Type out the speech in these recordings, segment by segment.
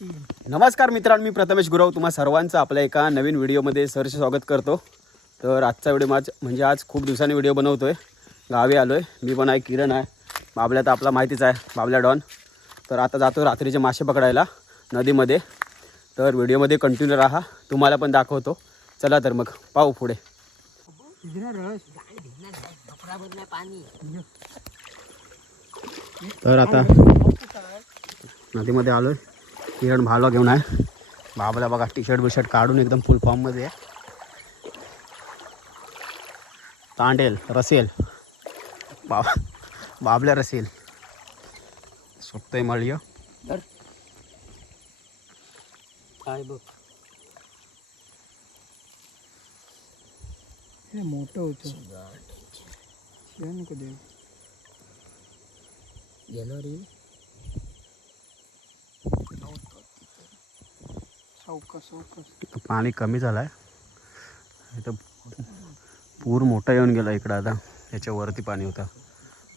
नमस्कार मित्रांनो, मी प्रथमेश गुरव तुम्हा सर्वांचं आपल्या एका नवीन व्हिडिओमध्ये सहर्ष स्वागत करतो. तर आजचा व्हिडिओ म्हणजे आज खूप दिवसांनी व्हिडिओ बनवतोय. गावी आलो आहे, मी पण आहे, किरण आहे, बाबल्या तर आपला माहितीच आहे, बाबल्या डॉन. तर आता जातो रात्रीचे मासे पकडायला नदीमध्ये. तर व्हिडिओमध्ये कंटिन्यू राहा, तुम्हाला पण दाखवतो. चला तर मग पाहू पुढे. तर आता नदीमध्ये आलोय, किरण भाला घेऊन आहे. बाबला बघा टी शर्ट काढून एकदम फुल फॉर्ममध्ये आहे. तांडेल रसेल बाबल्या रसेल सोपतोय मळ्य काय बघ हे मोठं होतं शेण कधी गेलो रे. सावकाश पाणी कमी झालं आहे इथं. पूर मोठा येऊन गेला इकडं. आता याच्यावरती पाणी होता,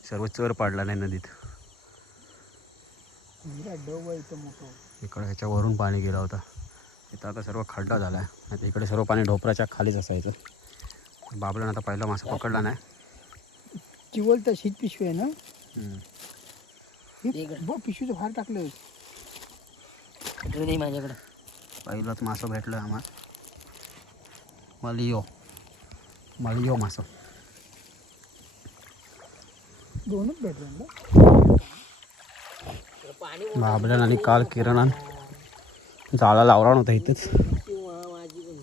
सर्व चर पाडला नाही नदीत. इकडं ह्याच्यावरून पाणी गेला होता. इथं आता सर्व खड्डा झाला आहे. आता इकडे सर्व पाणी ढोपराच्या खालीच असायचं. बाबल्यानं आता पहिला मासा पकडला नाही. चिवल तर शीत पिशवी आहे ना, इकडं. बघ पिशवीचं बाहेर टाकलं. नाही माझ्याकडं. पहिलाच मासा भेटलं आम्हाला, मलियो मासा. दोनच भेटलं ना पाणी बाबल्यानं आणि काल किरणान जाळा लावला नव्हता इथंच.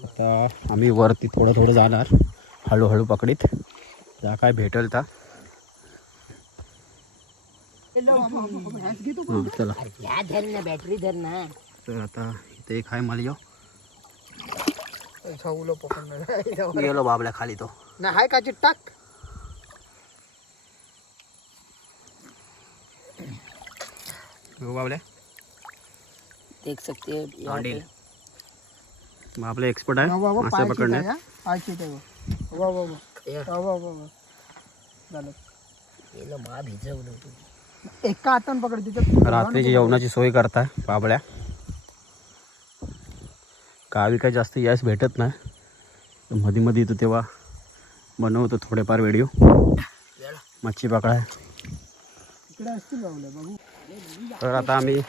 आता आम्ही वरती थोडं जाणार हळूहळू पकडीत, त्या काय भेटेल तर. चला ह्या धर ना, बॅटरी धर ना. तर आता इथे एक आहे मलियो. साऊला पकडणार गेलो बाबल्या खाली तो. नाही हाय काची टाक. बाबल्या देख सकते तांडेल. बाबल्या एक्सपर्ट आहे मासे पकडण्यात. वा वा वा वा वा झालं. मा भिजवलं तू. एका हातानं पकड. तिच्यात रात्रीची जेवणाची सोय करताय बाबल्या. गावी काही जास्त यश भेटत नाही, मध्ये मध्ये येतो तेव्हा बनवतो थोडेफार व्हिडिओ. मच्छी पकडाय इकडे असतील बाबूला बघू. तर आता आम्ही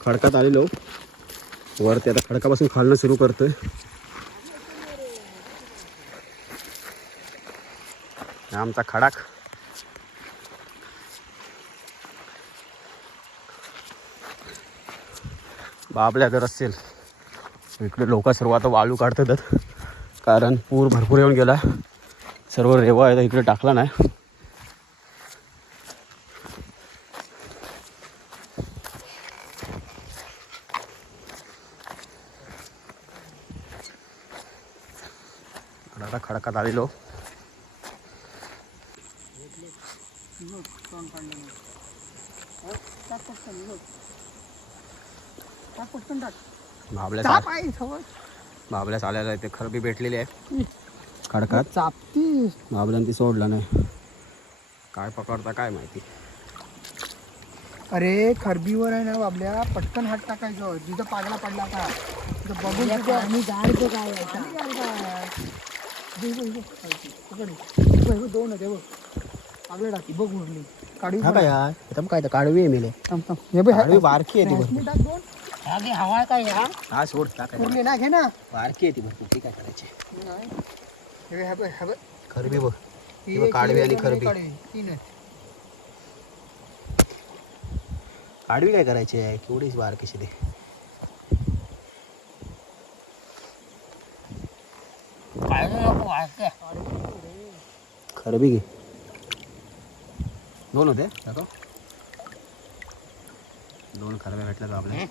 खडकात आलेलो वरती. आता खडकापासून खालणं सुरू करतोय. आमचा खडाक. बाबल्या जर असेल इकडे लोक सर्व आता वाळू काढतातच, कारण पूर भरपूर येऊन गेला. सर्व रेवा आहे इकडे टाकला नाही. आता खडकात आलेलो. बाबल्या चालायला ते खरबी भेटलेली आहे खडकात. चापती बाबल्यानं ती सोडला नाही. काय पकडता काय माहिती. अरे खरबीवर आहे ना बाबल्या, पटकन हात टाकायचं. जिथं पागला पडला का तिथं बघून आणि गाडीचं काय दोन होते बघ. पागले टाकी बघ उरली काढवी. काय यार काय काढवी आहे मेले. काढवी बारकी आहे ती भरपूर. टाक दोन. हवा काय या. हा सोड टाकायची. उरली ना, घे ना. बारकी आहे ती भरपूर. ती काय करायची. हे खरबी बघ, ही बघ, काढवी आणि खरबी. काढवी काय करायची आहे, केवढीच बारकीशी ते. खरबी घे. दोन होते दाखव. दोन खरब्या भेटल्या का आपल्या.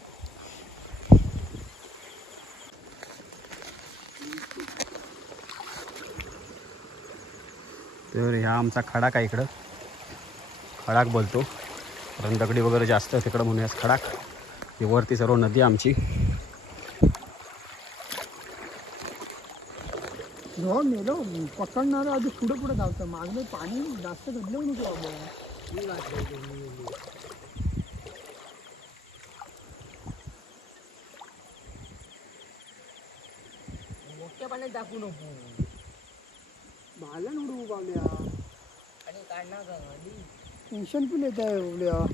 तर ह्या आमचा खडाक आहे. इकडं खडाक बोलतो, कारण दगडी वगैरे जास्त आहे तिकडं म्हणून खडाक. ही वरती सर्व नदी आमची. मेलो पकडणार आधी पुढे पुढे धावतं. मागलं पाणी जास्त घडलं नको आपल्याला. पाण्यात टाकू नको भाल्या उडवू बावल्या आणि काढणार का गाडी टेन्शन पण येत आहे बावल्या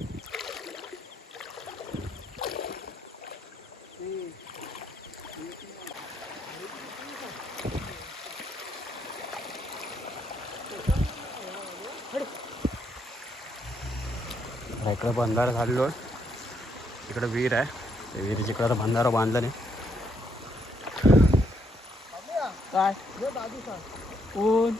इकडं बंधारा झालेलो इकडं विहीर आहे त्या विहिरीच्या इकडं आता बंधारा बांधला नाही. काय कोण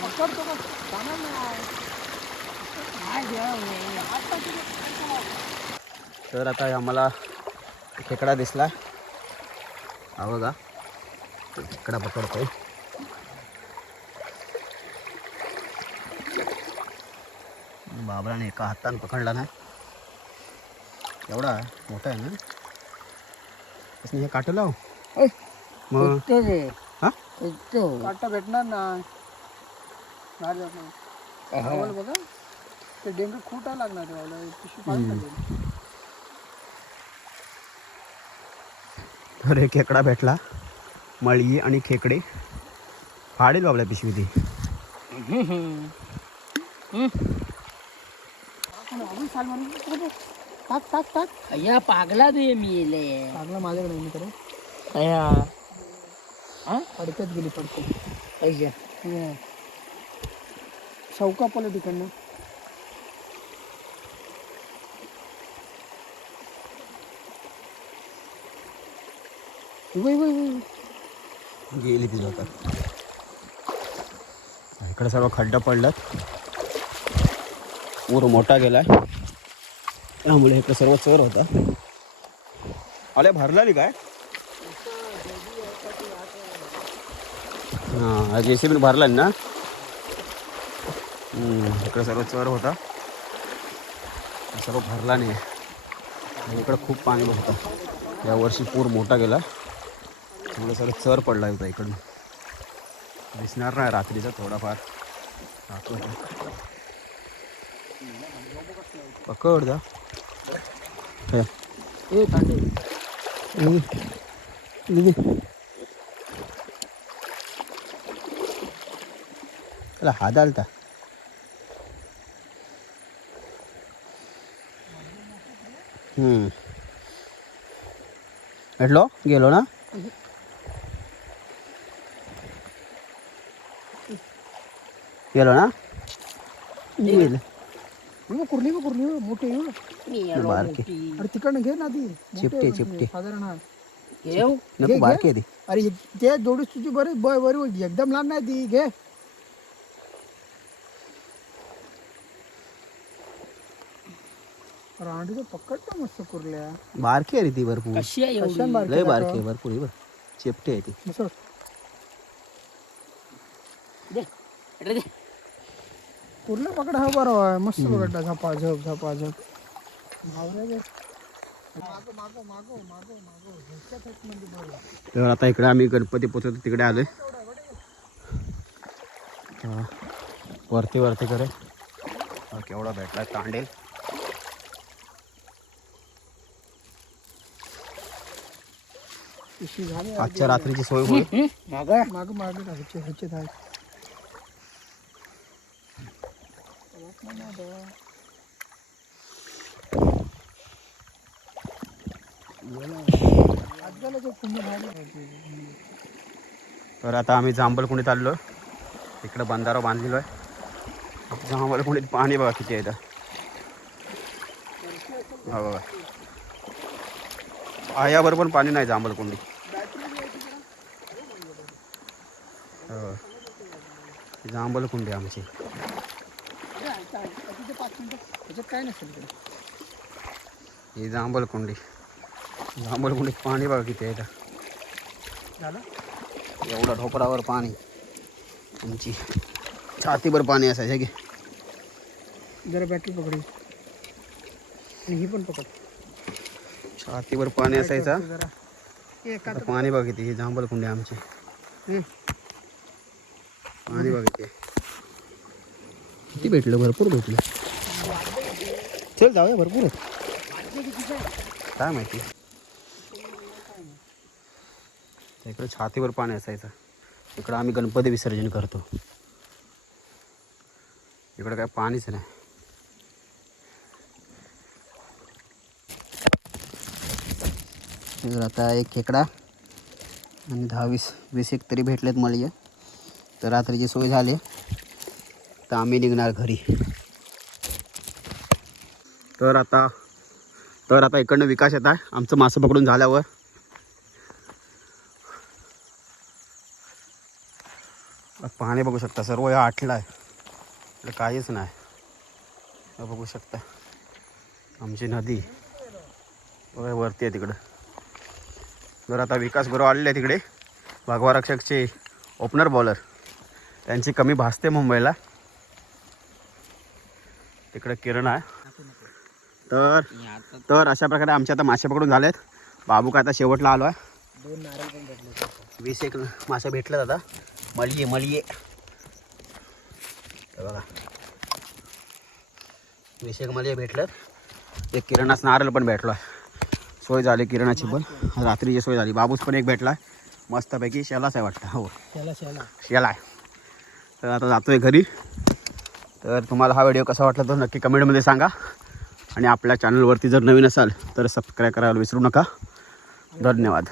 पकडतो का जाणार नाही तर आता आम्हाला खेकडा दिसला हा बघा तो खेकडा पकडतोय. बाबराने एका हाताने पकडला नाही एवढा मोठा आहे ना हे काटू लाव मग हा काटा भेटणार ना बाहेर जात नाही आवड बघा ते डेंग खोटा लागणार त्याला पिशवी पाडून टाकेल. तर एक खेकडा भेटला मळी आणि खेकडे फाडेल बाबल्या पिशवी ती. अजून साल मारून टाक टाक टाक या पागला दे मी येले चांगला माझ्याकडे नाही करे अया पडकत गेली पडकत पैसे चौका पडलं तिकडनं गेली ती जातात. इकडे सर्व खड्डा पडलात पूर मोठा गेलाय त्यामुळे इकडे सर्व चोर होता. आले भरलाली काय हां JCB भरला ना. इकडे सर्व चर होता सर्व भरला नाही आणि इकडं खूप पाणी होतं यावर्षी पूर मोठा गेला त्यामुळे सर्व चर पडला होता इकडून दिसणार नाही रात्रीचा थोडाफार पकड जा त्याला हात आलता भेटलो गेलो ना गेलो ना कुर्ली मोठे बारके अरे तिकडनं घे ना ती चिपटे चिपटे साधारण हा घेऊ नको बारके ती अरे ते जोडीस तुझी बरी एकदम लहान नाही ती घे रांडीचं पकडतो मस्त कुर्ल्या बारकी आहे रे ती भरपूर कशी आहे एवढी? कशानं बारकी लय दाखव? बारकी आहे भरपूर ही बघ चिपटे आहे ती मस्त दे इकडे दे. कुर्ला पकड हा बरं आहे मस्त पकडला झपाझप झपाझप तर आता इकडे आम्ही गणपती पोचवतो तिकडे आलोय वरती करे केवढा भेटला तांडेल आजच्या रात्रीची सोय होईल माग ह्याचे आहे तर आता आम्ही जांभलकुंडीत चाललो इकडे बंधारा बांधलेलो आहे जांभलकुंडीत पाणी बघा किती आहे इथं हा बघा आयाबरोबर पण पाणी नाही जांभलकुंडी हो जांभलकुंडी आमची काय नसेल ही जांभलकुंडीत पाणी बघा किती आहे इथं झालं एवढा ढोपरावर पाणी आमची छातीभर पाणी असायचं की जरा बॅटरी पकडी आणि ही पण पकड छातीवर पाणी असायचा. जरा एका आता पाणी बघ किती, ही जांभळ कुंडे आमचे. पाणी बघ किती. किती भेटलं? भरपूर भेटलं. चल जाऊया, भरपूर आहे. काय माहिती. इकडे छातीवर पाणी असायचं. इकडं आम्ही गणपती विसर्जन करतो. इकडं काय पाणीच नाही. तर आता एक खेकडा आणि 10-20 एक तरी भेटलेत मळी. तर रात्रीची सोय झाली तर आम्ही निघणार घरी. तर आता इकडनं विकास येत आहे आमचं मासं पकडून झाल्यावर. पाणी बघू शकता, सर्व या आटला आहे. इकडे काहीच नाही. बघू शकता आमची नदी वरती आहे तिकडं. तर आता विकास बरोबर आलेले आहे तिकडे. भगवा रक्षकचे ओपनर बॉलर, त्यांची कमी भासते मुंबईला. तिकडे किरण आहे. तर अशा प्रकारे आमचे आता मासे पकडून झालेत. बाबू काय आता शेवटला आलो आहे. 2 नारळ पण भेटले. 20 एक मासे भेटलेत आता. मळी बघा, 20 एक मळी भेटलं. एक किरणाच नारळ पण भेटलो आहे. सोय झाली किरणाची पण, रात्रीची सोय झाली. बाबूस पण एक भेटला आहे मस्तपैकी. शेलाच आहे वाटतं. हो शेला आहे. तर आता जातो आहे घरी. तर तुम्हाला हा व्हिडिओ कसा वाटला तर नक्की कमेंटमध्ये सांगा. आणि आपल्या चॅनलवरती जर नवीन असाल तर सबस्क्राईब करायला विसरू नका. धन्यवाद.